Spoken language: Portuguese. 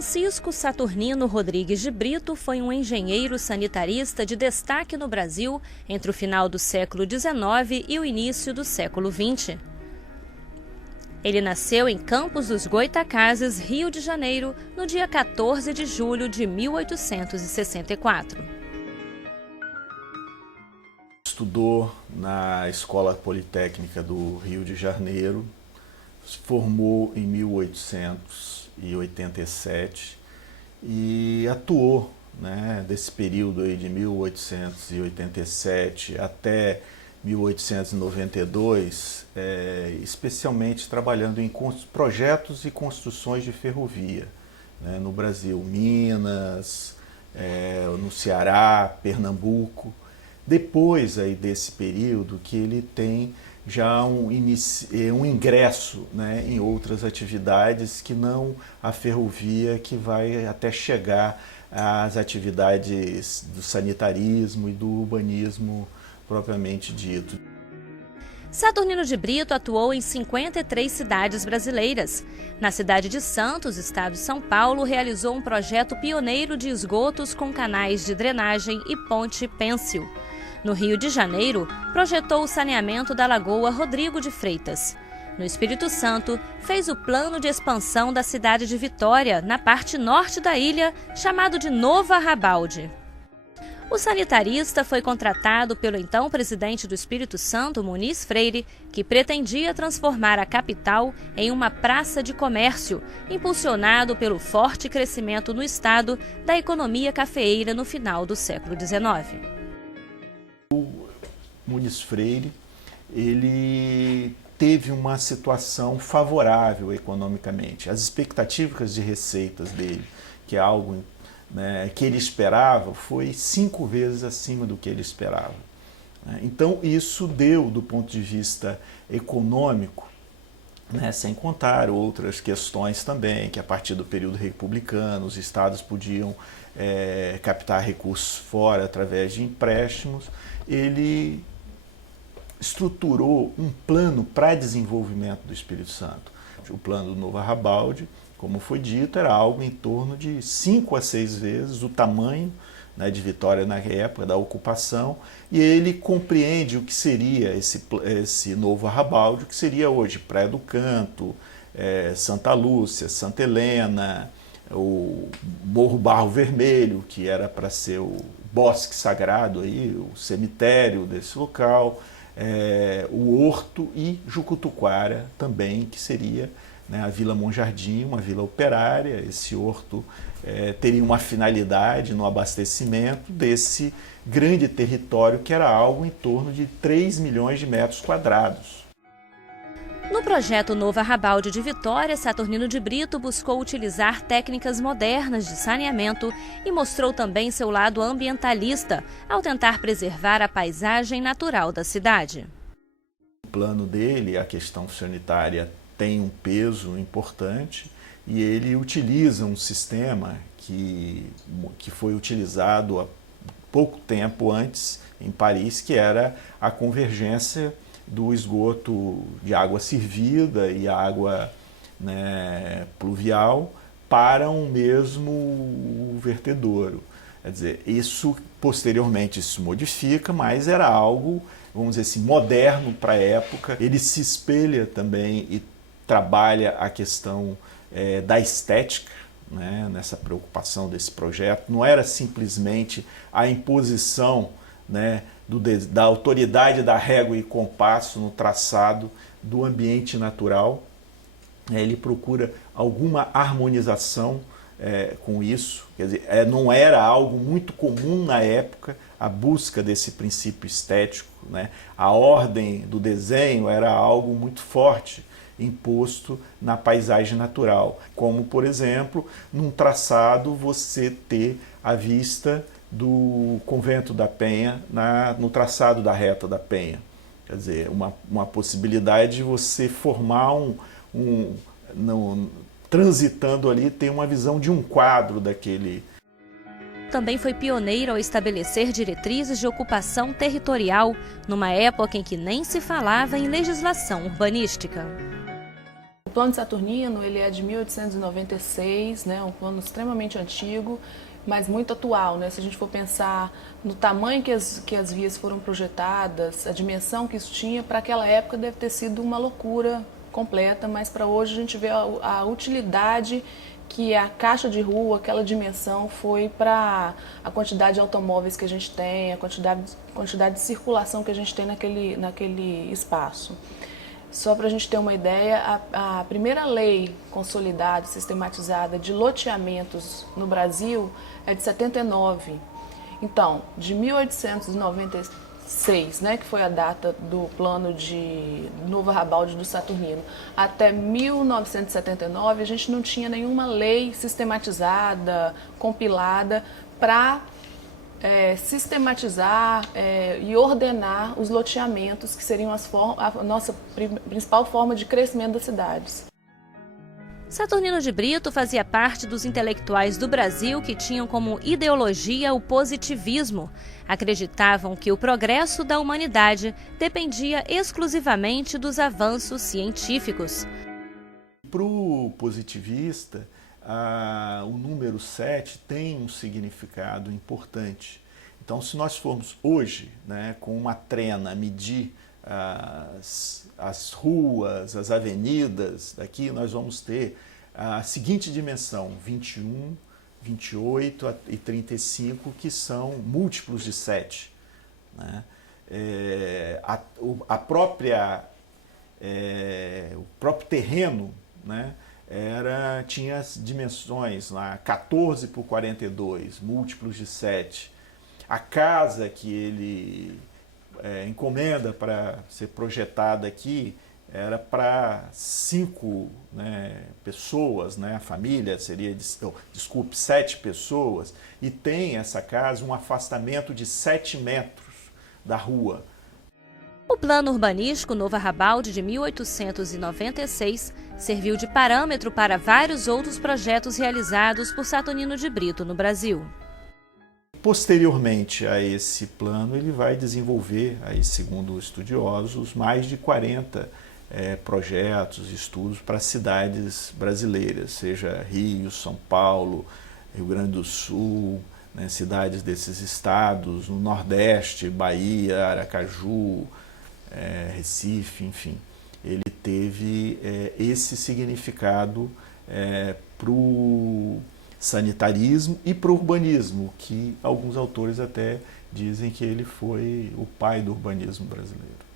Francisco Saturnino Rodrigues de Brito foi um engenheiro sanitarista de destaque no Brasil entre o final do século XIX e o início do século XX. Ele nasceu em Campos dos Goytacazes, Rio de Janeiro, no dia 14 de julho de 1864. Estudou na Escola Politécnica do Rio de Janeiro, se formou em 1887 e atuou, desse período aí de 1887 até 1892, especialmente trabalhando em projetos e construções de ferrovia, no Brasil, Minas, no Ceará, Pernambuco. Depois aí desse período que ele tem já um ingresso em outras atividades que não a ferrovia, que vai até chegar às atividades do sanitarismo e do urbanismo propriamente dito. Saturnino de Brito atuou em 53 cidades brasileiras. Na cidade de Santos, estado de São Paulo, realizou um projeto pioneiro de esgotos com canais de drenagem e ponte pêncil. No Rio de Janeiro, projetou o saneamento da Lagoa Rodrigo de Freitas. No Espírito Santo, fez o plano de expansão da cidade de Vitória, na parte norte da ilha, chamado de Novo Arrabalde. O sanitarista foi contratado pelo então presidente do Espírito Santo, Muniz Freire, que pretendia transformar a capital em uma praça de comércio, impulsionado pelo forte crescimento no estado da economia cafeeira no final do século XIX. Muniz Freire, ele teve uma situação favorável economicamente. As expectativas de receitas dele, que é algo que ele esperava, foi 5 vezes acima do que ele esperava. Então isso deu, do ponto de vista econômico, sem contar outras questões também, que a partir do período republicano os estados podiam captar recursos fora através de empréstimos. Ele estruturou um plano para desenvolvimento do Espírito Santo. O plano do Novo Arrabalde, como foi dito, era algo em torno de 5 a 6 vezes o tamanho de Vitória na época da ocupação, e ele compreende o que seria esse Novo Arrabalde, o que seria hoje Praia do Canto, Santa Lúcia, Santa Helena, o Morro Barro Vermelho, que era para ser o bosque sagrado, aí, o cemitério desse local, o Horto e Jucutuquara também, que seria a Vila Monjardim, uma vila operária. Esse horto teria uma finalidade no abastecimento desse grande território, que era algo em torno de 3 milhões de metros quadrados. No projeto Novo Arrabalde de Vitória, Saturnino de Brito buscou utilizar técnicas modernas de saneamento e mostrou também seu lado ambientalista, ao tentar preservar a paisagem natural da cidade. O plano dele, a questão sanitária, tem um peso importante, e ele utiliza um sistema que foi utilizado há pouco tempo antes em Paris, que era a convergência do esgoto de água servida e água pluvial para um mesmo vertedouro. Quer dizer, posteriormente isso modifica, mas era algo, vamos dizer assim, moderno para a época. Ele se espelha também e trabalha a questão da estética, nessa preocupação desse projeto. Não era simplesmente a imposição da autoridade da régua e compasso no traçado do ambiente natural. Ele procura alguma harmonização com isso. Quer dizer, não era algo muito comum na época a busca desse princípio estético. A ordem do desenho era algo muito forte, imposto na paisagem natural, como, por exemplo, num traçado você ter a vista do Convento da Penha no traçado da Reta da Penha. Quer dizer, uma possibilidade de você formar transitando ali, ter uma visão de um quadro daquele. Também foi pioneiro ao estabelecer diretrizes de ocupação territorial, numa época em que nem se falava em legislação urbanística. O plano saturnino ele é de 1896, né, um plano extremamente antigo, mas muito atual, né? Se a gente for pensar no tamanho que as vias foram projetadas, a dimensão que isso tinha, para aquela época deve ter sido uma loucura completa, mas para hoje a gente vê a utilidade que a caixa de rua, aquela dimensão, foi para a quantidade de automóveis que a gente tem, a quantidade de circulação que a gente tem naquele espaço. Só para a gente ter uma ideia, a primeira lei consolidada, sistematizada de loteamentos no Brasil é de 79. Então, de 1896, né, que foi a data do plano de Novo Arrabalde do Saturnino, até 1979, a gente não tinha nenhuma lei sistematizada, compilada para sistematizar e ordenar os loteamentos, que seriam a nossa principal forma de crescimento das cidades. Saturnino de Brito fazia parte dos intelectuais do Brasil que tinham como ideologia o positivismo. Acreditavam que o progresso da humanidade dependia exclusivamente dos avanços científicos. Para o positivista, o número 7 tem um significado importante. Então, se nós formos hoje, né, com uma trena medir as ruas, as avenidas daqui, nós vamos ter a seguinte dimensão: 21, 28 e 35, que são múltiplos de 7. Né? O próprio terreno, né, tinha as dimensões lá, 14 por 42, múltiplos de 7. A casa que ele encomenda para ser projetada aqui era para 5, né, pessoas, né, a família seria, 7 pessoas, e tem essa casa um afastamento de 7 metros da rua. O plano urbanístico Novo Arrabalde de 1896 serviu de parâmetro para vários outros projetos realizados por Saturnino de Brito no Brasil. Posteriormente a esse plano, ele vai desenvolver, aí, segundo estudiosos, mais de 40 projetos, estudos para cidades brasileiras, seja Rio, São Paulo, Rio Grande do Sul, né, cidades desses estados, no Nordeste, Bahia, Aracaju, Recife, enfim. Ele teve esse significado para o sanitarismo e para o urbanismo, que alguns autores até dizem que ele foi o pai do urbanismo brasileiro.